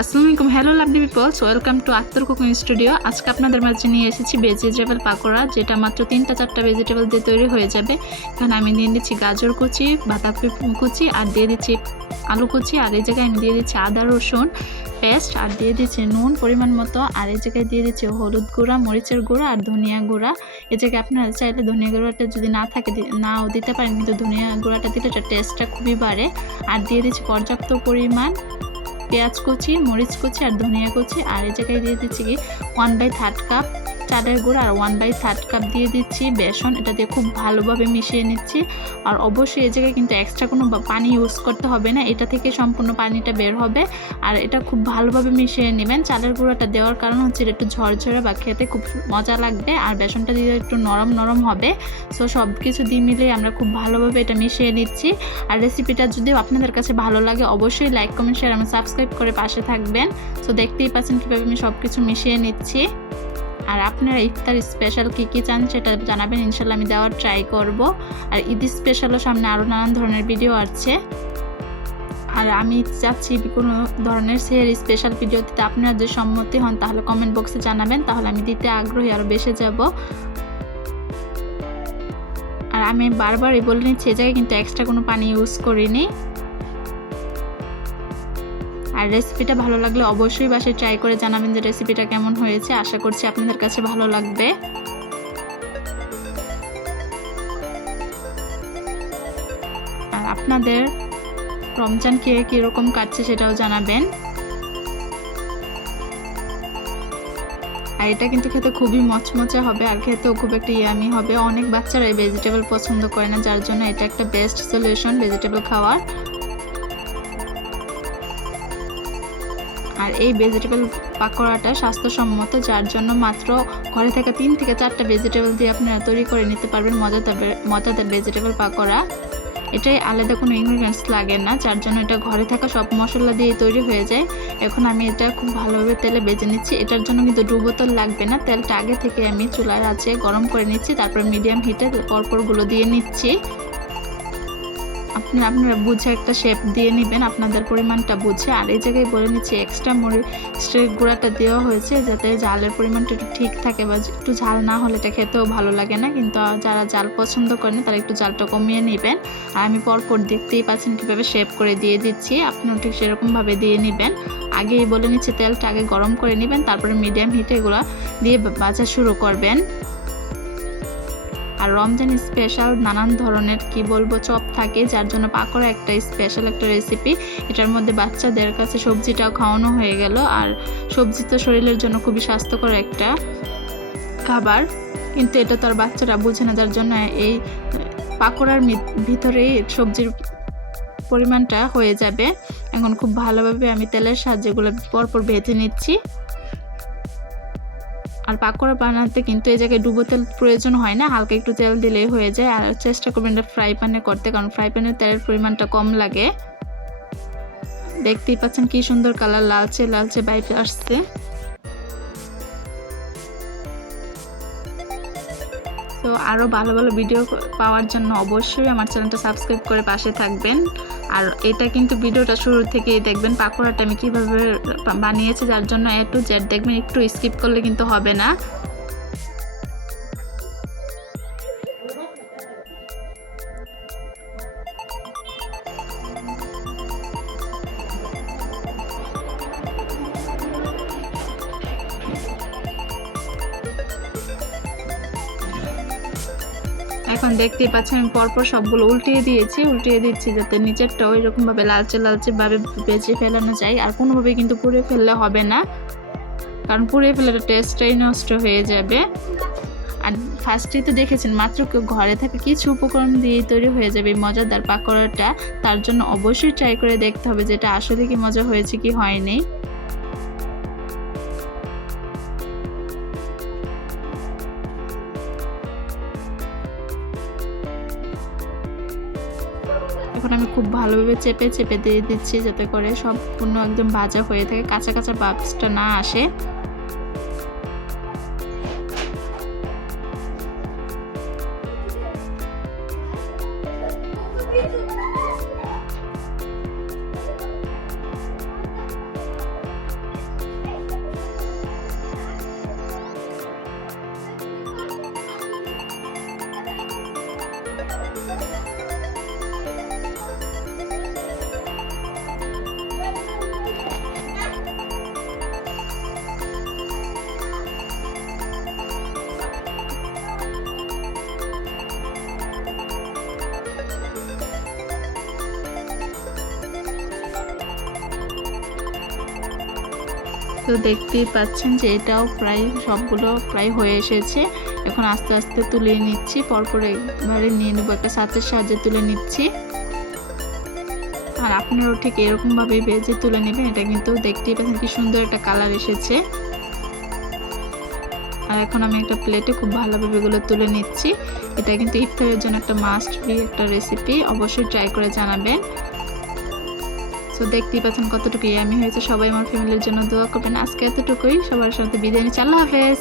আসসালামু আলাইকুম, hello lovely peoples, welcome to AT-TUR cooking studio. আজকে আপনাদের মাঝে নিয়ে এসেছি ভেজিটেবল পাকোড়া, যেটা মাত্র 3-4টা ভেজিটেবল দিয়ে তৈরি হয়ে যাবে। এখানে আমি দিয়ে দিচ্ছি গাজর কুচি, বাঁধাকপি কুচি, আর দিয়ে দিচ্ছি আলু কুচি, আর এই জায়গায় আমি দিয়ে দিচ্ছি আদা রসুন পেস্ট, আর দিয়ে দিচ্ছি নুন পরিমাণ মতো, আর এই জায়গায় দিয়ে দিচ্ছি হলুদ গুঁড়া, মরিচের গুঁড়া আর ধনিয়া গুঁড়া। এই জায়গায় আপনারা চাইলে ধনিয়া গুঁড়াটা যদি না থাকে নাও দিতে পারেন, কিন্তু ধনিয়া গুঁড়াটা দিলে টেস্টটা খুবই বাড়ে। আর দিয়ে দিচ্ছি পর্যাপ্ত পরিমাণ পেঁয়াজ কুচি, মরিচ কুচি আর ধনিয়া কুচি। আর এই জায়গায় দিয়ে দিচ্ছি কি 1/3 কাপ চালের গুঁড়া আর 1/3 কাপ দিয়ে দিচ্ছি বেসন। এটা দিয়ে খুব ভালোভাবে মিশিয়ে নিচ্ছি। আর অবশ্যই এই জায়গায় কিন্তু এক্সট্রা কোনো পানি ইউজ করতে হবে না, এটা থেকে সম্পূর্ণ পানিটা বের হবে। আর এটা খুব ভালোভাবে মিশিয়ে নেবেন। চালের গুঁড়াটা দেওয়ার কারণ হচ্ছে একটু ঝরঝরে বা খেতে খুব মজা লাগবে, আর বেসনটা দিয়ে একটু নরম নরম হবে। সো সব কিছু দিয়ে মিলিয়ে আমরা খুব ভালোভাবে এটা মিশিয়ে নিচ্ছি। আর রেসিপিটা যদি আপনাদের কাছে ভালো লাগে অবশ্যই লাইক, কমেন্ট, শেয়ার এবং সাবস্ক্রাইব করে পাশে থাকবেন। সো দেখতেই পাচ্ছেন কীভাবে আমি সব কিছু মিশিয়ে নিচ্ছি। আর আপনারা ইফতার স্পেশাল কী চান সেটা জানাবেন, ইনশাল্লাহ আমি দেওয়ার ট্রাই করব। আর ঈদ স্পেশালও সামনে আরও নানান ধরনের ভিডিও আসছে। আর আমি চাচ্ছি কোনো ধরনের সেহের স্পেশাল ভিডিও দিতে আপনারা যদি সম্মতি হন তাহলে কমেন্ট বক্সে জানাবেন, তাহলে আমি দিতে আগ্রহী আরও বেশি যাব। আর আমি বারবারই বলে নিচ্ছি এই জায়গায় কিন্তু এক্সট্রা কোনো পানি ইউজ করিনি। আর রেসিপিটা ভালো লাগলে অবশ্যই বাসায় ট্রাই করে জানাবেন যে রেসিপিটা কেমন হয়েছে। আশা করছি আপনাদের কাছে ভালো লাগবে। আর আপনাদের রমজান কীরকম কাটছে সেটাও জানাবেন। আর এটা কিন্তু খেতে খুবই মচমচে হবে, আর খেতেও খুব একটা ইয়ামি হবে। অনেক বাচ্চারা এই ভেজিটেবল পছন্দ করে না, যার জন্য এটা একটা বেস্ট সলিউশন ভেজিটেবল খাওয়ার। আর এই ভেজিটেবল পাকোড়াটা স্বাস্থ্যসম্মত, যার জন্য মাত্র ঘরে থাকা 3 থেকে 4টা ভেজিটেবল দিয়ে আপনারা তৈরি করে নিতে পারবেন মজাদার ভেজিটেবল পাকোড়া। এটাই আলাদা কোনো ইনগ্রিডিয়েন্টস লাগে না, যার জন্য এটা ঘরে থাকা সব মশলা দিয়ে তৈরি হয়ে যায়। এখন আমি এটা খুব ভালোভাবে তেলে ভেজে নিচ্ছি। এটার জন্য কিন্তু ডুবো তেল লাগবে না, তেলটা আগে থেকে আমি চুলার আঁচে গরম করে নিচ্ছি, তারপর মিডিয়াম হিটে পরপরগুলো দিয়ে নিচ্ছি। আপনারা বুঝে একটা শেপ দিয়ে নেবেন আপনাদের পরিমাণটা বুঝে। আর এই জায়গায় বলে নিচ্ছি এক্সট্রা মরিচের গুঁড়াটা দেওয়া হয়েছে যাতে ঝালের পরিমাণটা একটু ঠিক থাকে, বা একটু ঝাল না হলে এটা খেতেও ভালো লাগে না। কিন্তু যারা ঝাল পছন্দ করেন তারা একটু ঝালটা কমিয়ে নেবেন। আর আমি পরপর দেখতেই পাচ্ছেন কীভাবে শেপ করে দিয়ে দিচ্ছি, আপনিও ঠিক সেরকমভাবে দিয়ে নেবেন। আগেই বলে নিচ্ছি তেলটা আগে গরম করে নেবেন, তারপরে মিডিয়াম হিটে এগুলো দিয়ে ভাজা শুরু করবেন। আর রমজান স্পেশাল নানান ধরনের চপ থাকে, যার জন্য পাকোড়া একটা স্পেশাল একটা রেসিপি। এটার মধ্যে বাচ্চাদের কাছে সবজিটাও খাওয়ানো হয়ে গেল। আর সবজি তো শরীরের জন্য খুবই স্বাস্থ্যকর একটা খাবার, কিন্তু এটা তো আর বাচ্চারা বুঝে না, যার জন্য এই পাকোড়ার ভিতরেই সবজির পরিমাণটা হয়ে যাবে। এখন খুব ভালোভাবে আমি তেলের সাহায্যে এগুলো পরপর ভেজে নিচ্ছি। আর পাকোড়া বানাতে কিন্তু এই জায়গায় ডুবো তেল প্রয়োজন হয় না, হালকা একটু তেল দিলেই হয়ে যায়। আর চেষ্টা করবেন এটা ফ্রাই প্যানে করতে, কারণ ফ্রাই প্যানের তেলের পরিমাণটা কম লাগে। দেখতেই পাচ্ছেন কি সুন্দর কালার, লালচে লালচে বাইরে আসছে। তো আরও ভালো ভালো ভিডিও পাওয়ার জন্য অবশ্যই আমার চ্যানেলটা সাবস্ক্রাইব করে পাশে থাকবেন। আর এটা কিন্তু ভিডিওটা শুরু থেকেই দেখবেন পাকোড়াটা আমি কীভাবে বানিয়েছি, যার জন্য A to Z দেখবেন, একটু স্কিপ করলে কিন্তু হবে না। এখন দেখতেই পাচ্ছেন আমি পরপর সবগুলো উল্টিয়ে দিচ্ছি যাতে নিচেরটাও এরকমভাবে লালচে লালচে ভাবে ভেজে ফেলানো যায়। আর কোনোভাবে কিন্তু পুড়ে ফেললে হবে না, কারণ পুড়ে ফেলে টেস্টটাই নষ্ট হয়ে যাবে। আর ফার্স্টেই তো দেখেছেন মাত্র ঘরে থাকা কিছু উপকরণ দিয়ে তৈরি হয়ে যাবে এই মজাদার পাকোড়াটা। তার জন্য অবশ্যই ট্রাই করে দেখতে হবে যে এটা আসলে কি মজা হয়েছে কি হয়নি। এখন আমি খুব ভালোভাবে চেপে দিয়ে দিচ্ছি যাতে করে সম্পূর্ণ একদম ভাজা হয়ে থাকে, কাঁচা কাঁচা ভাবটা না আসে। তো দেখতেই পাচ্ছেন যে এটাও প্রায় সবগুলো প্রায় হয়ে এসেছে। এখন আস্তে আস্তে তুলে নিচ্ছি, পরপর একবারে নিয়ে নেবো, একটা ছাঁচের সাহায্যে তুলে নিচ্ছি। আর আপনারাও ঠিক এরকমভাবে ভেজে তুলে নেবেন। এটা কিন্তু দেখতেই পাচ্ছেন কি সুন্দর একটা কালার এসেছে। আর এখন আমি একটা প্লেটে খুব ভালোভাবে এগুলো তুলে নিচ্ছি। এটা কিন্তু ইফতারের জন্য একটা মাস্ট বি একটা রেসিপি, অবশ্যই ট্রাই করে জানাবেন। তো দেখতেই পাচ্ছেন কতটুকু ইয়ামি হয়েছে। সবাই আমার ফ্যামিলির জন্য দোয়া করবেন। আজকে এতটুকুই, সবার সাথে বিদায় নিচ্ছি। আল্লাহ হাফেজ।